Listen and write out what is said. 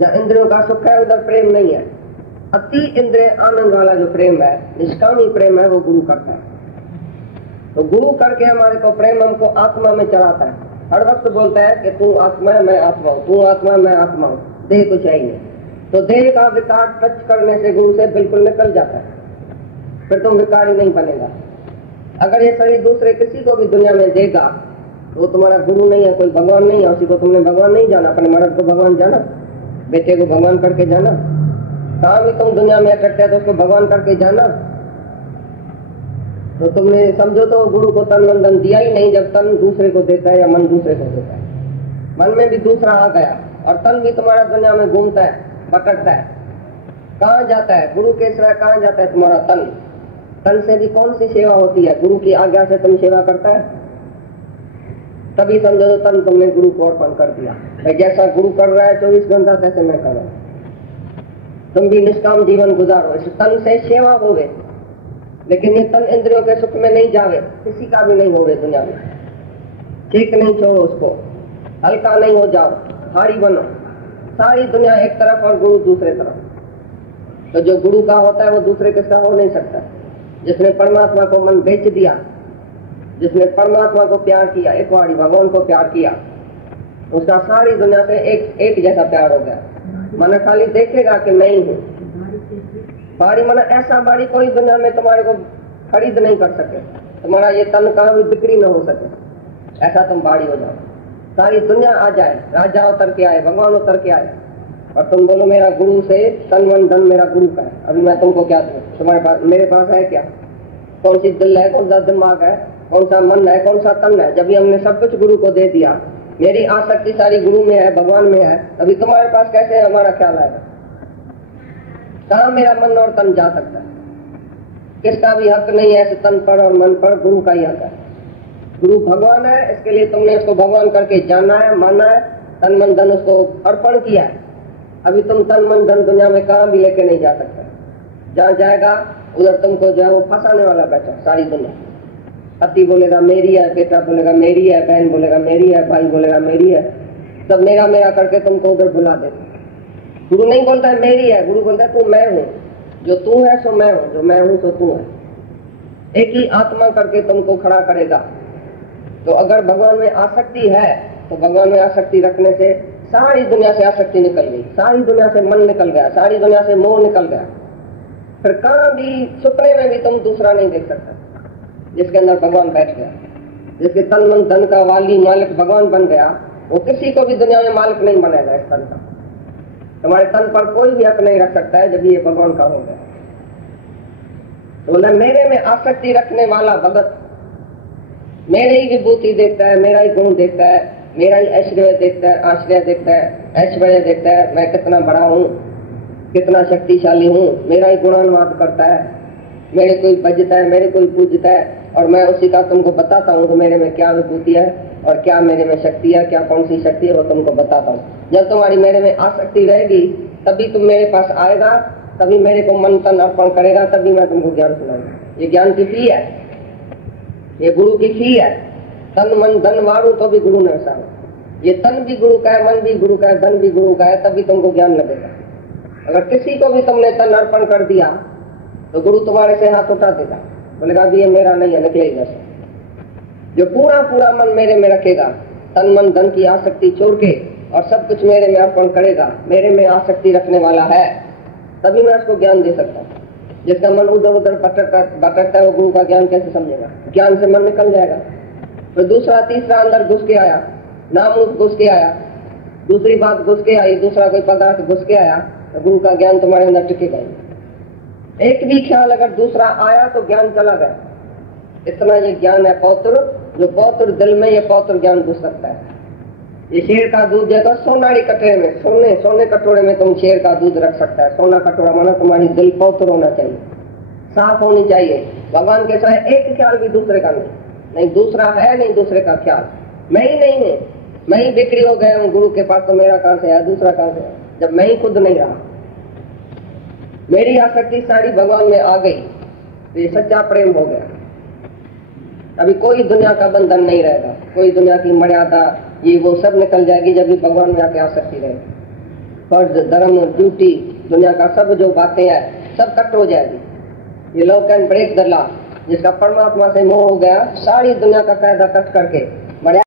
जहाँ इंद्रियों का सुख है उधर प्रेम नहीं है। अति इंद्रिय आनंद वाला जो प्रेम है, निष्कामी प्रेम है, वो गुरु करता है। तो गुरु करके हमारे को प्रेम हमको आत्मा में चढ़ाता है। हर वक्त बोलता है कि तू आत्मा है, मैं आत्मा हूँ, तू आत्मा है, मैं आत्मा हूँ, देह को चाहिए। तो देह का विकार टच करने से गुरु से बिल्कुल निकल जाता है, फिर तुम विकार ही नहीं बनेगा। अगर ये शरीर दूसरे किसी को भी दुनिया में देगा तो तुम्हारा गुरु नहीं है, कोई भगवान नहीं है, उसी को तुमने भगवान नहीं जाना। अपने मर्द को भगवान जाना, बेटे को भगवान करके जाना। कहाँ भी तुम दुनिया में अटकते हैं तो उसको भगवान करके जाना। तो तुमने समझो तो गुरु को तन मन धन दिया ही नहीं, जब तन दूसरे को देता है या मन दूसरे को देता है। मन में भी दूसरा आ गया और तन भी तुम्हारा दुनिया में घूमता है, भटकता है। कहाँ जाता है गुरु के सिवा? कहाँ जाता है तुम्हारा तन? तन से भी कौन सी सेवा होती है? गुरु की आज्ञा से तुम सेवा करता है, तभी समझो तो तन तुमने गुरु को अर्पण कर दिया। भाई जैसा गुरु कर रहा है 24 घंटा तैसे मैं कर रहा हूँ। तुम भी निष्काम जीवन गुजारो, इस तन से सेवा होवे, लेकिन ये तन इंद्रियों के सुख में नहीं जावे, किसी का भी नहीं होवे दुनिया में। ठीक नहीं छोड़ो उसको, हल्का नहीं हो जाओ, भारी बनो। सारी दुनिया एक तरफ और गुरु दूसरे तरफ। तो जो गुरु का होता है वो दूसरे किसका हो नहीं सकता। जिसने परमात्मा को मन बेच दिया, जिसने परमात्मा को प्यार किया, एक बारी भगवान को प्यार किया, उसका सारी दुनिया से एक जैसा प्यार हो गया। मन खाली देखेगा कि मैं ही हूँ। बाड़ी मन ऐसा बाड़ी कोई दुनिया में तुम्हारे को खरीद नहीं कर सके, तुम्हारा ये तन कहाँ भी बिक्री न हो सके, ऐसा तुम बाड़ी हो जाओ। सारी दुनिया आ जाए, राजा उतर के आए, भगवान उतर के आए, और तुम बोलो मेरा गुरु से तन मन धन मेरा गुरु का है। अभी मैं तुमको क्या दूं? तुम्हारे पास मेरे पास है क्या? कौन सी दिल है, कौन सा दिमाग है, कौन सा मन है, कौन सा तन है? जब भी हमने सब कुछ गुरु को दे दिया, मेरी आसक्ति सारी गुरु में है, भगवान में है, अभी तुम्हारे पास कैसे हमारा ख्याल आएगा? कहाँ मेरा मन और तन जा सकता है? किसका भी हक नहीं है तन पर और मन पर, गुरु का ही हक है। गुरु भगवान है, इसके लिए तुमने उसको भगवान करके जाना है, माना है, तन मन धन उसको अर्पण किया है। अभी तुम तन मन धन दुनिया में कहाँ भी लेके नहीं जा सकते। जहाँ जाएगा उधर तुमको जो है वो फंसाने वाला बैठा सारी दुनिया। पति बोलेगा मेरी है, बेटा बोलेगा मेरी है, बहन बोलेगा मेरी है, भाई बोलेगा मेरी है, सब मेरा मेरा करके तुमको उधर बुला देते। गुरु नहीं बोलता है मेरी है, गुरु बोलता है तू मैं हूँ, जो तू है सो मैं हूँ, जो मैं हूँ सो तू है। एक ही आत्मा करके तुमको खड़ा करेगा। तो अगर भगवान में आसक्ति है तो भगवान में आसक्ति रखने से सारी दुनिया से आसक्ति निकल गई, सारी दुनिया से मन निकल गया, सारी दुनिया से मोह निकल गया। फिर कहाँ भी सुपने में भी तुम दूसरा नहीं देख सकता जिसके अंदर भगवान बैठ गया। जिसके तन मन धन का वाली मालिक भगवान बन गया, वो किसी को भी दुनिया में मालिक नहीं बनेगा। इस तन का तुम्हारे तन पर कोई भी हक नहीं रख सकता है जब ये भगवान का हो गया। तो बोला मेरे में आसक्ति रखने वाला भगत मेरे ही विभूति देखता है, मेरा ही गुण देखता है, मेरा ही ऐश्वर्य देखता है, आश्रय देखता है, ऐश्वर्य देखता है, मैं कितना बड़ा हूँ, कितना शक्तिशाली हूँ, मेरा ही गुणानुवाद करता है, मेरे कोई बजता है, मेरे कोई पूजता है, और मैं उसी का तुमको बताता हूँ कि मेरे में क्या विभूति है और क्या मेरे में शक्ति है, क्या कौन सी शक्ति है वो तुमको बताता हूँ। जब तुम्हारी मेरे में आसक्ति रहेगी तभी तुम मेरे पास आएगा, तभी मेरे को मन तन अर्पण करेगा, तभी मैं तुमको ज्ञान सुनाऊंगा। ये ज्ञान की फी है, ये गुरु की फी है। तन मन धन मारू तो भी गुरु ने ऐसा, ये तन भी गुरु का है, मन भी गुरु का है, धन भी गुरु का है, तभी तुमको ज्ञान लगेगा। अगर किसी को भी तुमने तन अर्पण कर दिया तो गुरु तुम्हारे से हाथ उठा देगा, बोलेगा ये मेरा नहीं है, निकले इधर से। जो पूरा पूरा मन मेरे में रखेगा, तन मन धन की आसक्ति छोड़ के और सब कुछ मेरे में अर्पण करेगा, मेरे में आसक्ति रखने वाला है, तभी मैं उसको ज्ञान दे सकता हूँ। जिसका मन उधर उधर भटकता है वो गुरु का ज्ञान कैसे समझेगा? ज्ञान से मन निकल जाएगा। तो दूसरा तीसरा अंदर घुस के आया, नाम घुस के आया, दूसरी बात घुस के आई, दूसरा कोई पदार्थ घुस के आया, तो गुरु का ज्ञान तुम्हारे अंदर टिकेगा। एक भी ख्याल अगर दूसरा आया तो ज्ञान चला गया। इतना ये ज्ञान है पौत्र, जो पौत्र दिल में ये पौत्र ज्ञान घुस सकता है। ये शेर का दूध जैसा सोनारी कटोरे में, सोने कटोरे में तुम शेर का दूध रख सकता है। सोना कटोरा माना तुम्हारी दिल पौत्र होना चाहिए, साफ होनी चाहिए। भगवान के साथ एक ख्याल भी दूसरे का नहीं, दूसरा है नहीं दूसरे का ख्याल। मैं ही नहीं हूँ, मैं ही बिक्री हो गया हूँ गुरु के पास, तो मेरा कहाँ से है, दूसरा कहाँ से है? जब मैं ही खुद नहीं रहा, मेरी आसक्ति सारी भगवान में आ गई, तो ये सच्चा प्रेम हो गया। अभी कोई दुनिया का बंधन नहीं रहेगा, कोई दुनिया की मर्यादा ये वो सब निकल जाएगी जब भी भगवान में आके आसक्ति रहेगी। फर्ज, धर्म, ड्यूटी, दुनिया का सब जो बातें हैं सब कट हो जाएगी। ये love can break the law. जिसका परमात्मा से मोह हो गया, सारी दुनिया का कायदा कट करके